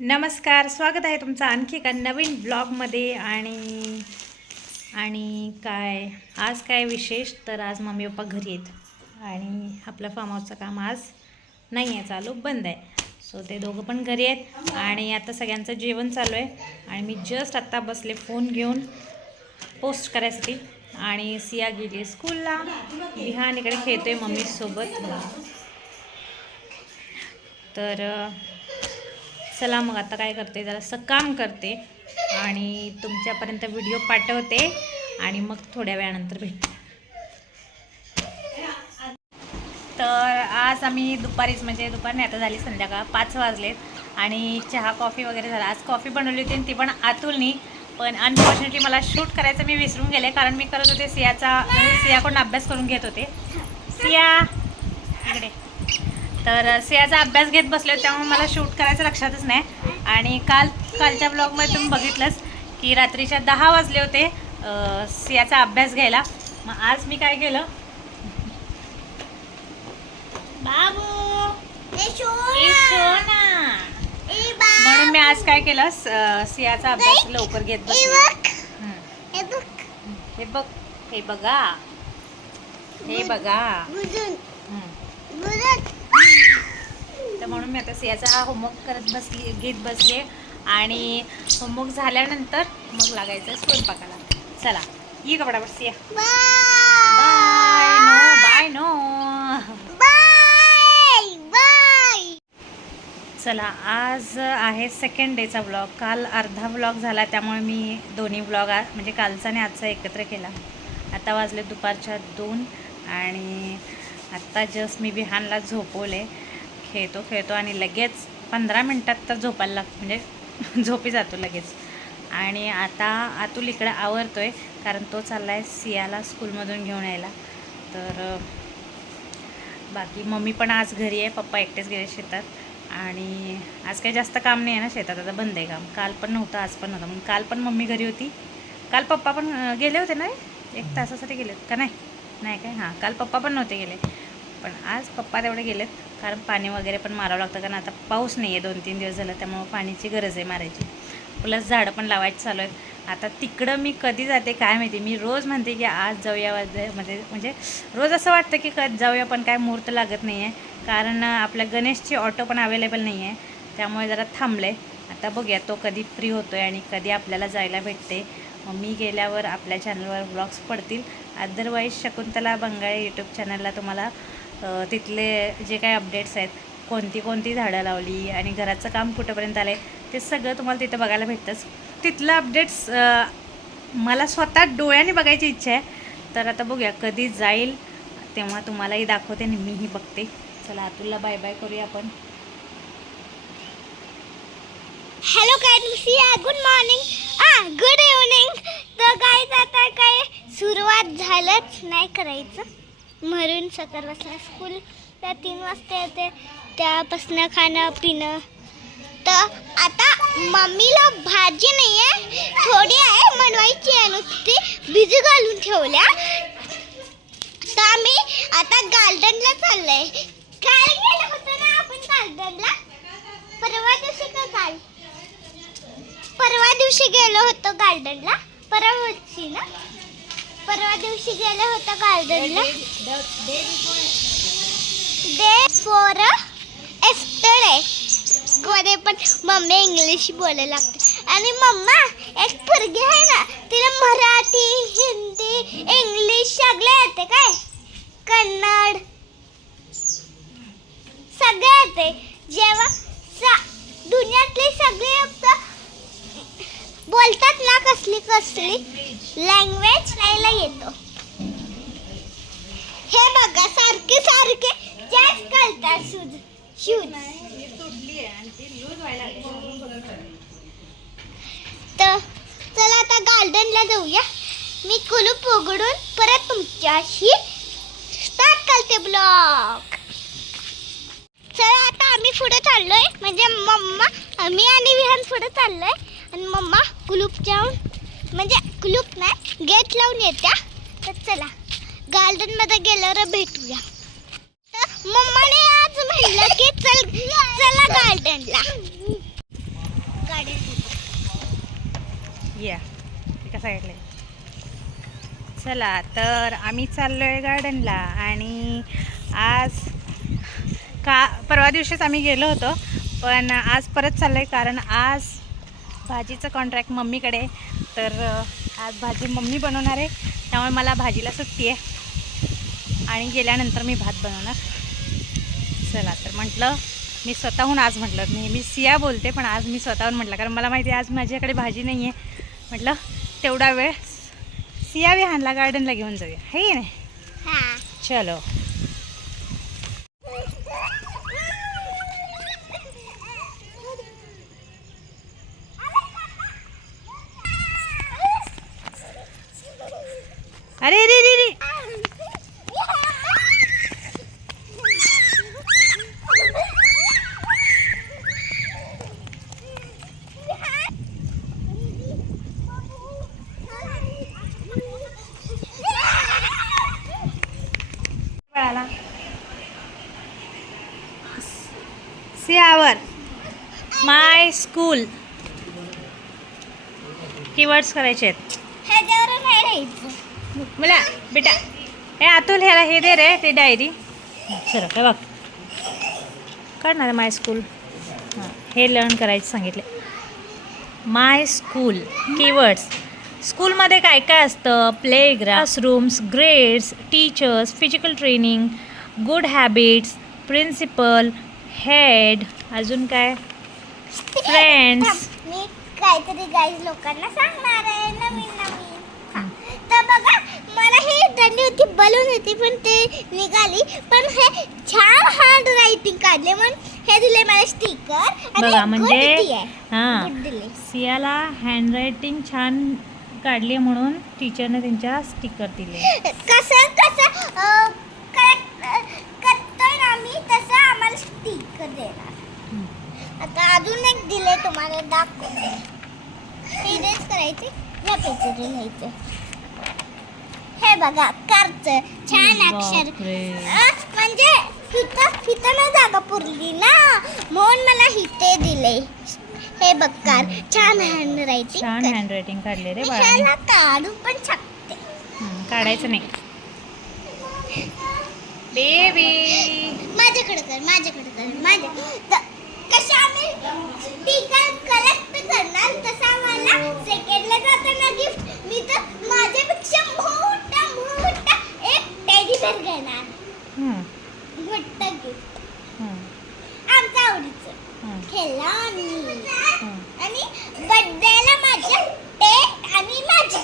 नमस्कार स्वागत आहे तुमचं आणखी एका नवीन ब्लॉगमध्ये. आणि आणि काय? आज काय विशेष? तर आज मम्मी पप्पा घरी आहेत. आणि आपलं फार्म हाऊसचं काम आज नाही आहे चालू बंद आहे. सो ते दोघं पण घरी आहेत. आणि आता सगळ्यांचं जेवण चालू आहे. आणि मी जस्ट आत्ता बसले फोन घेऊन पोस्ट करायसाठी. आणि सिया गेली स्कूलला विहान इकडे खेळतो आहे मम्मीसोबत तर चला मग आता काय करते जरासं काम करते आणि तुमच्यापर्यंत व्हिडिओ पाठवते आणि मग थोड्या वेळानंतर भेटते तर आज आम्ही दुपारीच म्हणजे दुपार नाही आता झाली संध्याकाळ पाच वाजलेत आणि चहा कॉफी वगैरे झाला. आज कॉफी बनवली होती आणि ती पण अतुलनी पण अनफॉर्च्युनेटली मला शूट करायचं मी विसरून गेले कारण मी करत होते सियाचा म्हणजे सियाकडून अभ्यास करून घेत होते. सिया इकडे. तर सियाचा अभ्यास घेत बसले त्यामुळे मला शूट करायचं लक्षातच नाही. आणि काल कालच्या ब्लॉगमध्ये तुम्ही बघितलंच की रात्रीच्या दहा वाजले होते सियाचा अभ्यास घ्यायला. मग आज मी काय केलं? बाबू! म्हणून मी आज काय केलं? सियाचा अभ्यास लवकर घेत बसले हं. बघ हे बघा. हे बघा. तर म्हणून मी आता सियाचा होमवर्क करत बसली घेत बसले. आणि होमवर्क झाल्यानंतर मग लागायचं स्वयंपाकाला. चला ये कपडा सिया. बाय नो बाय नो चला आज आहे सेकंड डेचा ब्लॉग काल अर्धा ब्लॉग झाला त्यामुळे मी दोन्ही ब्लॉग म्हणजे कालचा आणि आजचा एकत्र केला. आता वाजले दुपारच्या दोन आणि आत्ता जस्ट मी विहानला झोपवले. खेळतो खेळतो आणि लगेच पंधरा मिनटात तर झोपायला लाग म्हणजे झोपी जातो लगेच. आणि आता आतुल इकडं आवरतोय कारण तो चालला आहे सियाला स्कूलमधून घेऊन यायला. तर बाकी मम्मी पण आज घरी आहे पप्पा एकटेच गेले शेतात. आणि आज काही जास्त काम नाही आहे ना शेतात आता बंद आहे काम. काल पण नव्हतं आज पण नव्हतं. मग काल पण मम्मी घरी होती. काल पप्पा पण गेले होते ना रे? एक तासासाठी गेले का नाही? नाही काय? हां काल पप्पा पण नव्हते गेले. पण आज पप्पा तेवढे गेलेत कारण पाणी वगैरे पण मारावं लागतं कारण आता पाऊस नाही आहे दोन तीन दिवस झालं त्यामुळं पाण्याची गरज आहे मारायची. प्लस झाडं पण लावायची चालू आहेत. आता तिकडं मी कधी जाते काय माहिती मी रोज म्हणते की आज जाऊया म्हणजे म्हणजे रोज असं वाटतं की कधी जाऊया पण काय मुहूर्त लागत नाही आहे कारण आपल्या गणेशची ऑटो पण अवेलेबल नाही आहे त्यामुळे जरा थांबले. आता बघूया तो कधी फ्री होतो आहे आणि कधी आपल्याला जायला भेटते. मग मी गेल्यावर आपल्या चॅनलवर ब्लॉग्स पडतील. अदरवाईज शकुंतला बंगाळे यूट्यूब चॅनलला तुम्हाला तिथले जे काही अपडेट्स आहेत कोणती कोणती झाडं लावली आणि घराचं काम कुठंपर्यंत आलं आहे ते सगळं तुम्हाला तिथं बघायला भेटतंच. तिथलं अपडेट्स मला स्वतः डोळ्याने बघायची इच्छा आहे. तर आता बघूया कधी जाईल तेव्हा तुम्हालाही दाखवते आणि मीही बघते. चला अतुलला बाय बाय करूया आपण. हॅलो काय गुड मॉर्निंग आ गुड इव्हनिंग तर काय आता काय सुरुवात झालंच नाही करायचं. मरून सकाळ वाजता स्कूल त्या तीन वाजता येते. त्यापासनं खाणं पिणं. तर आता मम्मीला भाजी नाही आहे थोडी आहे बनवायची आहे नुसती. भिजू घालून ठेवल्या. तर आम्ही आता गार्डनला चाललोय. काय गेलं होतं ना आपण गार्डनला परवा दिवशी का काल? परवा दिवशी गेलो होतो गार्डनला परवा दिवशी ना? परवा दिवशी गेलो होतो गार्डनला. डे फॉर एस्टरडे मध्ये पण मम्मी इंग्लिश बोलायला लागते. आणि मम्मा एक पोरगी आहे ना तिला मराठी हिंदी इंग्लिश सगळं येते काय? कन्नड. सगळे येते. जेव्हा सा- दुनियातली सगळी बोलतात ना कसली कसली लँग्वेज राहायला येतो. हे बघा सारखे सारखे जास्त घालतात शूज शूज तर चला आता गार्डनला जाऊया. मी कुलूप उघडून परत तुमच्याशी स्टार्ट करते ब्लॉग चला आता आम्ही पुढे चाललोय. म्हणजे मम्मा आम्ही आणि विहान पुढे चाललोय. आणि मम्मा कुलूप जाऊन म्हणजे कुलूप नाही गेट लावून येत्या. तर चला गार्डनमध्ये गेल्यावर भेटूया. तर मम्माने आज म्हटलं की चल चला गार्डनला. या एका साईडला. चला तर आम्ही चाललो आहे गार्डनला आणि आज का परवा दिवशीच आम्ही गेलो होतो पण आज परत चाललो आहे कारण आज भाजीचं कॉन्ट्रॅक्ट मम्मीकडे. तर आज भाजी मम्मी बनवणार आहे. त्यामुळे मला भाजीला सुट्टी आहे. आणि गेल्यानंतर मी भात बनवणार. चला तर म्हटलं मी स्वतःहून आज म्हटलं नेहमी सिया बोलते पण आज मी स्वतःहून म्हटलं कारण मला माहिती आहे आज माझ्याकडे भाजी नाही आहे म्हटलं तेवढा वेळ सिया विहानला गार्डनला घेऊन जाऊया. हे की नाही? चलो. अरे रे रे रे बाळाला सियावर माय स्कूल कीवर्ड्स करायचे आहेत. मला बेटा हे अतुल ह्याला हे दे रे ते डायरी सर हे बघ. काढणार आहे माय स्कूल हां हे लर्न करायचं सांगितले माय स्कूल कीवर्ड्स स्कूलमध्ये काय काय असतं? Play classrooms grades teachers physical training good habits principal head अजून काय. थांब, मी काहीतरी गाईज लोकांना सांगणार आहे नवीन हा. बघा मला हे दंडी होती बलून होती पण ते निघाली. पण हे छान हँड रायटिंग काढले म्हणून हे दिले मला स्टिकर बघा म्हणजे हां दिले. सियाला हँडरायटिंग छान काढली म्हणून टीचरने त्यांच्या स्टिकर दिले. कसं कसं? अं, अं, करतोय ना मी तसं आम्हाला स्टिकर देणार. आता अजून एक दिले तुम्हाला दाखवते. इरेज करायचे या पेजवर लिहायचं आहे बघा कर्ज छान अक्षर. म्हणजे फित फित न जागा पुरली ना? म्हणून मला हिते दिले. हे बघ कार. छान हँडरायटिंग छान हँड रायटिंग काढले रे बाळा काढू पण शकते. काढायचं नाही. बेबी माझ्याकडे कर माझ्याकडे कर माझ्या कशा आम्ही टीका कलेक्ट करणार तसा मला सेकंडला जाताना गिफ्ट मी तर माझ्यापेक्षा गिझर घेणार गिफ्ट आमचं आवडीचं. खेळलं आणि बड्डेला माझ्या पेट आणि माझी